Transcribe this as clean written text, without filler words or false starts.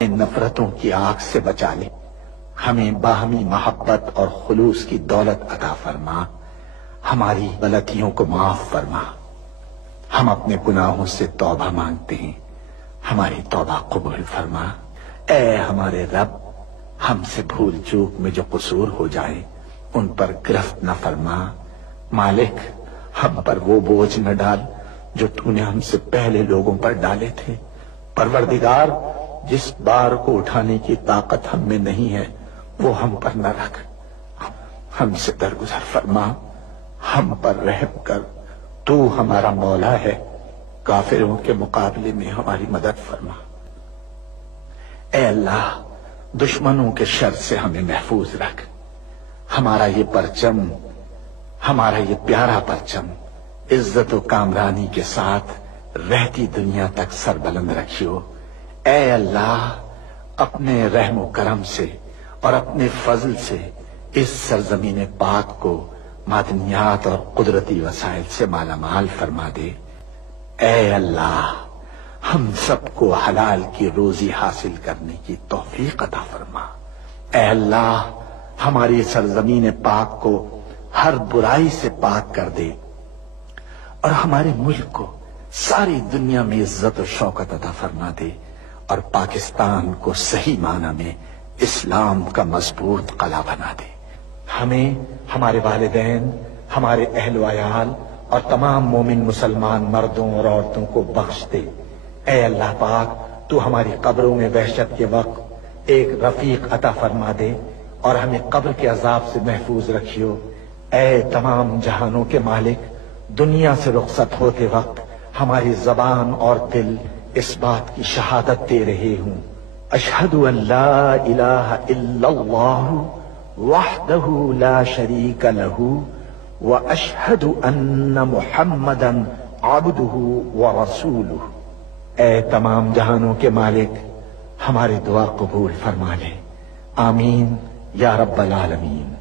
نفرتوں کی آگ سے بچا لے، ہمیں باہمی محبت اور خلوص کی دولت عطا فرما، ہماری غلطیوں کو معاف فرما۔ ہم اپنے گناہوں سے توبہ مانگتے ہیں، ہماری توبہ قبول فرما۔ اے ہمارے رب، ہم سے بھول چوک میں جو قصور ہو جائے ان پر گرفت نہ فرما۔ مالک، ہم پر وہ بوجھ نہ ڈال جو تو نے ہم سے پہلے لوگوں پر ڈالے تھے۔ پروردگار، جس بار کو اٹھانے کی طاقت ہم میں نہیں ہے وہ ہم پر نہ رکھ، ہم سے درگزر فرما، ہم پر رحم کر۔ تو ہمارا مولا ہے، کافروں کے مقابلے میں ہماری مدد فرما۔ اے اللہ، دشمنوں کے شر سے ہمیں محفوظ رکھ۔ ہمارا یہ پرچم، ہمارا یہ پیارا پرچم عزت و کامرانی کے ساتھ رہتی دنیا تک سربلند رکھیو۔ اے اللہ، اپنے رحم و کرم سے اور اپنے فضل سے اس سرزمین پاک کو معدنیات اور قدرتی وسائل سے مالا مال فرما دے۔ اے اللہ، ہم سب کو حلال کی روزی حاصل کرنے کی توفیق عطا فرما۔ اے اللہ، ہماری سرزمین پاک کو ہر برائی سے پاک کر دے اور ہمارے ملک کو ساری دنیا میں عزت و شوکت عطا فرما دے، اور پاکستان کو صحیح معنی میں اسلام کا مضبوط قلعہ بنا دے۔ ہمیں، ہمارے والدین، ہمارے اہل و عیال اور تمام مومن مسلمان مردوں اور عورتوں کو بخش دے۔ اے اللہ پاک، تو ہماری قبروں میں وحشت کے وقت ایک رفیق عطا فرما دے اور ہمیں قبر کے عذاب سے محفوظ رکھیو۔ اے تمام جہانوں کے مالک، دنیا سے رخصت ہوتے وقت ہماری زبان اور دل اس بات کی شہادت دے رہے ہوں، اشہد ان لا الہ الا اللہ وحدہ لا شریک لہ واشہد ان محمدا عبدہ ورسولہ۔ اے تمام جہانوں کے مالک، ہماری دعا قبول فرما لے، آمین یا رب العالمین۔